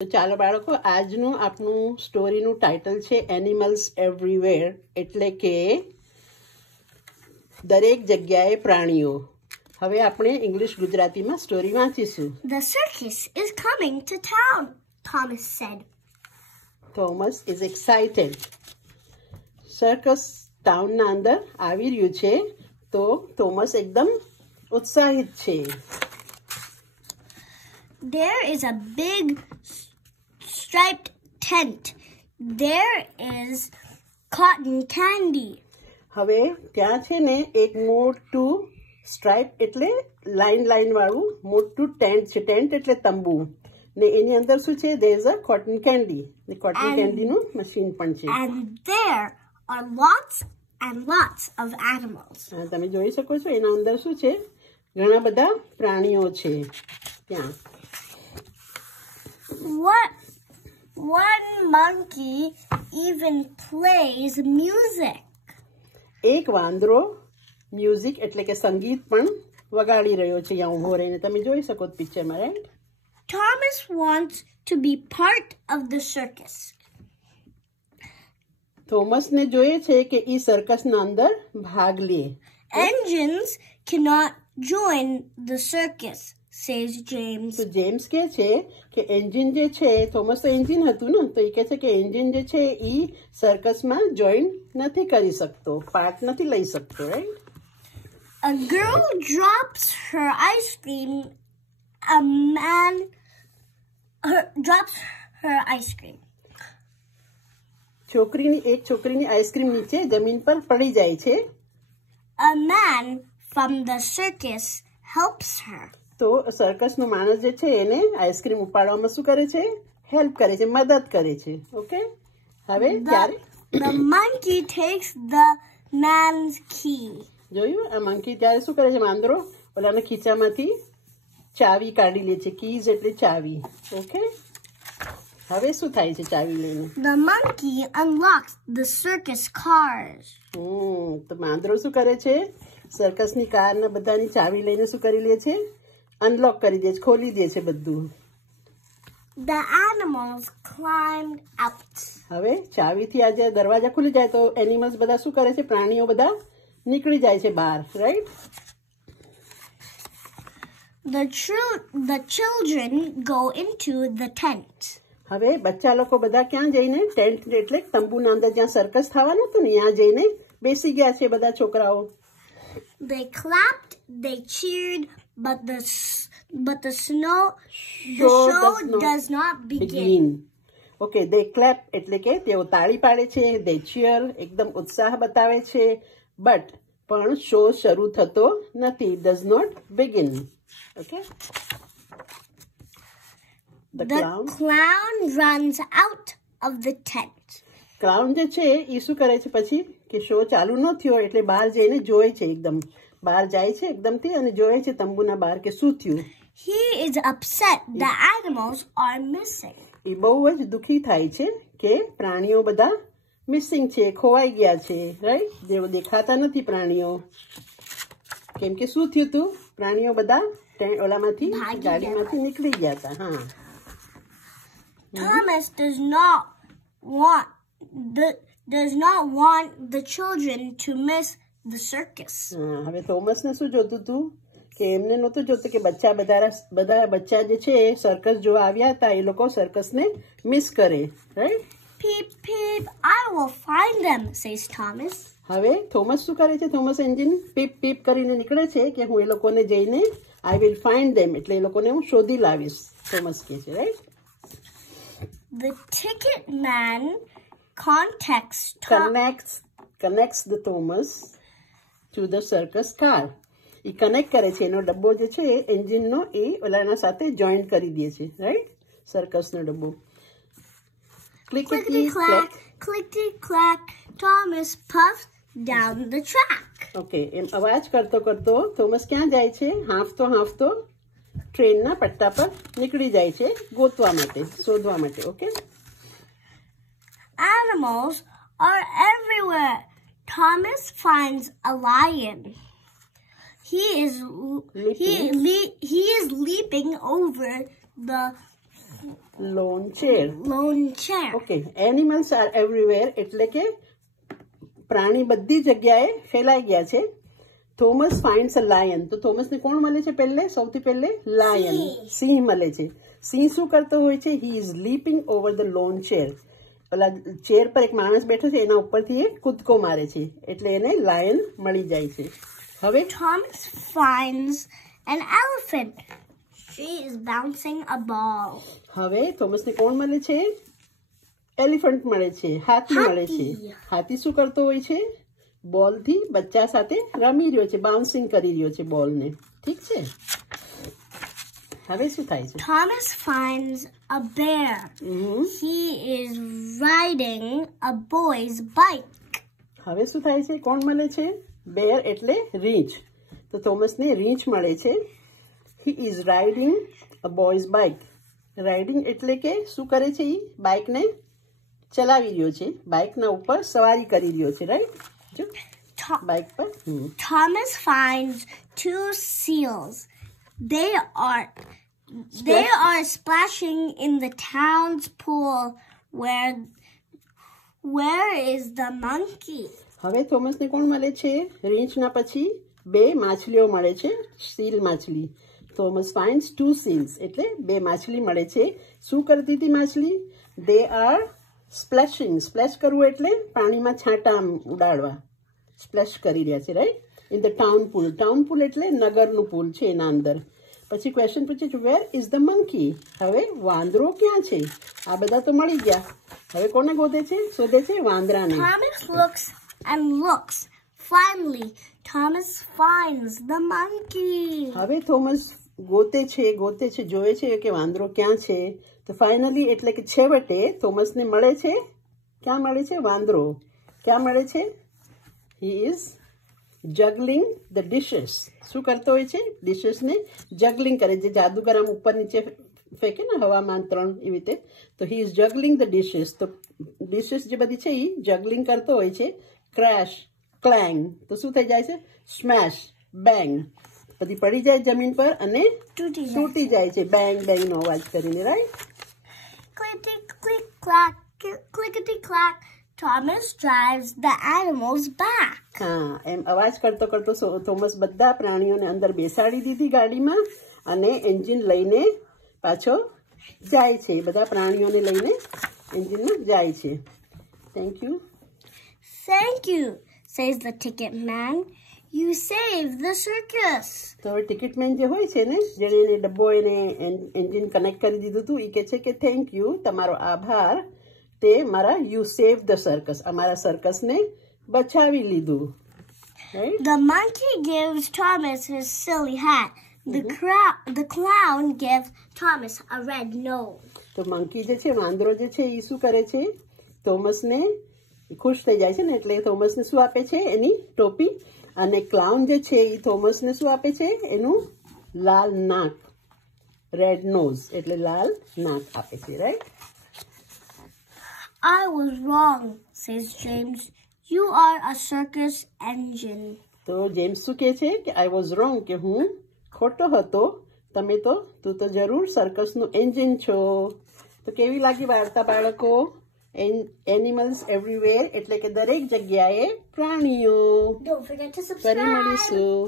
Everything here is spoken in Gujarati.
તો ચાલો બાળકો, આજનું આપણું સ્ટોરીનું ટાઇટલ છે એનિમલ્સ એવરીવેર, એટલે કે દરેક જગ્યાએ પ્રાણીઓ. હવે આપણે ઇંગ્લિશ ગુજરાતીમાં story વાંચીશું. The circus is coming to town, Thomas said. Thomas is excited. Circus ટાઉનના અંદર આવી રહ્યું છે, તો થોમસ એકદમ ઉત્સાહિત છે. There is a big striped tent. There is cotton candy. હવે ત્યાં છે ને એક મોટું સ્ટ્રાઇપ એટલે લાઈન વાળું મોટું ટેન્ટ છે. ટેન્ટ એટલે તંબુ, ને એની અંદર શું છે? there is a cotton candy. ને cotton candy નું મશીન પણ છે. And there are lots and lots of animals. તમે જોઈ શકો છો એના અંદર શું છે? ઘણા બધા પ્રાણીઓ છે ત્યાં. One monkey even plays music. એક વાંદરો મ્યુઝિક એટલે કે સંગીત પણ વગાડી રહ્યો છે ત્યાં ઊભો રહીને. તમે જોઈ શકો છો પિક્ચરમાં, right? Thomas wants to be part of the circus. થોમસને જોઈએ છે કે ઈ સર્કસના અંદર ભાગ લે. Engines cannot join the circus, says James. તો જેમ્સ કહે છે કે એન્જિન જે છે, થોમસ તો એન્જિન હતું ને, તો એ કહે છે કે એન્જિન જે છે ઈ સર્કસમાં જોઈન નથી કરી શકતો, પાર્ટ નથી લઈ શકતો, right? A girl drops her ice cream. A man drops her ice cream. એક છોકરીની આઈસ્ક્રીમ નીચે જમીન પર પડી જાય છે. A man from the circus helps her. તો સર્કસનો માણસ જે છે એને આઈસ્ક્રીમ ઉપાડવામાં શું કરે છે? હેલ્પ કરે છે, મદદ કરે છે. ઓકે, હવે ત્યારે The monkey takes the man's key. જોયું? આ મંકી ત્યારે શું કરે છે? વાંદરો ઓલાના ખીચામાંથી ચાવી કાઢી લે છે. કીઝ એટલે ચાવી. ઓકે, હવે શું થાય છે ચાવી લઈને? The monkey unlocks the circus cars. તો વાંદરો શું કરે છે? સર્કસની કારના બધાની ચાવી લઈને શું કરી લે છે? અનલોક કરી દે છે, ખોલી દે છે બધું. The animals climbed out. હવે ચાવીથી આજે દરવાજા ખુલી જાય તો એનિમલ્સ બધા શું કરે છે? પ્રાણીઓ બધા નીકળી જાય છે બહાર, right? The children go into the tent. હવે બચ્ચા લોકો બધા ક્યાં જઈને? ટેન્ટ એટલે તંબુના અંદર જ્યાં સર્કસ થવાનું હતું ને, ત્યાં જઈને બેસી ગયા છે બધા છોકરાઓ. They clapped, they cheered, but the show does not begin. Okay, they clap એટલે કે તેઓ તાળી પાડે છે. they cheer એકદમ ઉત્સાહ બતાવે છે. પણ શો શરૂ થતો નથી. does not begin. Okay? The clown runs out of the tent. Clown જે છે એ શું કરે છે પછી કે શો ચાલુ ન થયો એટલે બહાર જઈને જોવે છે. એકદમ બહાર જાય છે એકદમથી અને જોવે છે તંબુના બહાર કે શું થયું. He is upset the animals are missing. એ બહુ જ દુઃખી થાય છે કે પ્રાણીઓ બધા મિસિંગ છે, ખોવાઈ ગયા છે, રાઈટ? જેઓ દેખાતા નથી પ્રાણીઓ. કેમ કે શું થયું હતું? પ્રાણીઓ બધા ઓલામાંથી ગાડીમાંથી નીકળી ગયા હતા. હા. Thomas does not want the children to miss the circus. હવે થોમસને શું જોતું હતું કે એમને નહોતું જોતું કે બધા બચ્ચા જે છે સર્કસ જોવા આવ્યા હતા એ લોકો સર્કસને મિસ કરે, right? Peep, peep, I will find them, says Thomas. હવે થોમસ શું કરે છે? થોમસ એન્જિન પીપ પીપ કરીને નીકળે છે કે હું એ લોકોને જઈને I will find them એટલે એ લોકોને હું શોધી લાવીશ, થોમસ કહે છે, right? The ticket man connects the Thomas to the circus car. A connect કરે છે, એનો ડબ્બો જે છે એન્જિનનો એ ઓલાના સાથે જોઈન્ટ કરી દે છે, રાઈટ? સર્કસનો ડબ્બો. Clickety clack, clickety clack, Thomas puffs down the track. Okay, એમ અવાજ કરતો કરતો થોમસ ક્યાં જાય છે? હાંફતો ટ્રેનના પટ્ટા પર નીકળી જાય છે ગોતવા માટે, શોધવા માટે. Okay, Animals are everywhere. Thomas finds a lion. He is leaping over the loan chair. lone chair. Okay, animals are everywhere એટલે કે પ્રાણી બધી જગ્યાએ ફેલાઈ ગયા છે. Thomas ફાઇન્ડ્સ a lion. તો થોમસને કોણ મળે છે સૌથી પહેલે? લાયન, સિંહ મળે છે. સિંહ શું કરતો હોય છે? He is leaping over the lawn chair. પેલા ચેર પર એક માણસ બેઠો છે, એના ઉપરથી એ કૂદકો મારે છે, એટલે એને લાયન મળી જાય છે. હવે Thomas finds an elephant. She is bouncing a ball. હવે થોમસને કોણ મળે છે? એલિફન્ટ મળે છે, હાથી મળે છે. હાથી શું કરતો હોય છે? બોલથી બચ્ચા સાથે રમી રહ્યો છે, બાઉન્સિંગ કરી રહ્યો છે બોલને. ઠીક છે. હવે શું થાય છે? Thomas finds a bear. He is riding a boy's bike. હવે શું થાય છે? કોણ મળે છે? બેર એટલે રીંછ. તો થોમસને રીંછ મળે છે. He is riding a boy's bike. Riding એટલે કે શું કરે છે? એ બાઇકને ચલાવી રહ્યો છે, બાઇકના ઉપર સવારી કરી રહ્યો છે. રાઈટ? જો બાઇક પર. Thomas finds 2 seals. They are splashing in the town's pool. Where is the monkey? હવે થોમસને કોણ મળે છે? રીંછના પછી 2 માછલીઓ મળે છે, સીલ માછલી. થોમસ ફાઇન્ડ્સ 2 seals એટલે 2 માછલી મળે છે. શું કરતી હતી માછલી? They are સ્પ્લેશિંગ. સ્પ્લેશ કરવું એટલે પાણીમાં છાંટા ઉડાડવા, સ્પ્લેશ કરી રહ્યા છે. Right? In the town pool. Town pool એટલે નગરનું પૂલ છે, એના અંદર. પછી ક્વેશ્ચન પૂછે છે, વેર ઇઝ ધ મંકી? હવે વાંદરો ક્યાં છે? આ બધા તો મળી ગયા. હવે કોને શોધે છે? વાંદરાને. Thomas looks and looks. Finally, Thomas finds the monkey. હવે થોમસ ગોતે છે, જોવે છે કે વાંદરો ક્યાં છે. તો ફાઇનલી એટલે કે છેવટે થોમસને મળે છે. ક્યાં મળે છે? વાંદરો. ક્યાં મળે છે? He is juggling the dishes. શું કરતો હોય છે? ડિશેસને જગલિંગ કરે, જે જાદુગર આમ ઉપર નીચે ફેંકે ને હવામાં 3 એવી રીતે. તો હી ઇઝ જગલિંગ ધ ડિશેસ. તો ડિશેસ જે બધી છે એ જગલિંગ કરતો હોય છે. ક્રેશ, ક્લેંગ. તો શું થઈ જાય છે? Smash, bang. બધી પડી જાય જમીન પર અને તૂટી જાય છે, બેંગ બેંગનો અવાજ કરીને. Right? Clickety click clack, clickety clack. Thomas drives the animals back. હા, એમ અવાજ કરતો થોમસ બધા પ્રાણીઓને અંદર બેસાડી દીધી ગાડીમાં અને એન્જિન લઈને પાછો જાય છે. બધા પ્રાણીઓને લઈને એન્જિનમાં જાય છે. Thank you. Thank you, says the ticket man. You saved the circus. તો હવે ટિકિટ મેન જે હોય છે ને, જેણે એને ડબ્બો એને એન્જિન કનેક્ટ કરી દીધું હતું, એ કહે છે કે થેન્ક યુ, તમારો આભાર. તે મારા યુ સેવ ધ સર્કસ, અમારા સર્કસને બચાવી લીધું. Right? The monkey gives Thomas his silly hat. The clown gives Thomas a red nose. તો મંકી જે છે, વાંદરો જે છે, એ શું કરે છે? થોમસને ખુશ થઈ જાય છે ને, એટલે થોમસને શું આપે છે? એની ટોપી. અને ક્લાઉન જે છે એ થોમસને શું આપે છે? એનું લાલ નાક, રેડ નોઝ એટલે લાલ નાક આપે છે. Right? I was wrong, says James. You are a circus engine. તો જેમ્સ શું કહે છે? કે આઈ વોઝ રોંગ, કે હું ખોટો હતો, તું તો જરૂર સર્કસનું એન્જિન છો. તો કેવી લાગી વાર્તા બાળકો? એનિમલ્સ એવરીવેર એટલે કે દરેક જગ્યાએ પ્રાણીઓ. Don't forget to ફરી subscribe. મળીશું.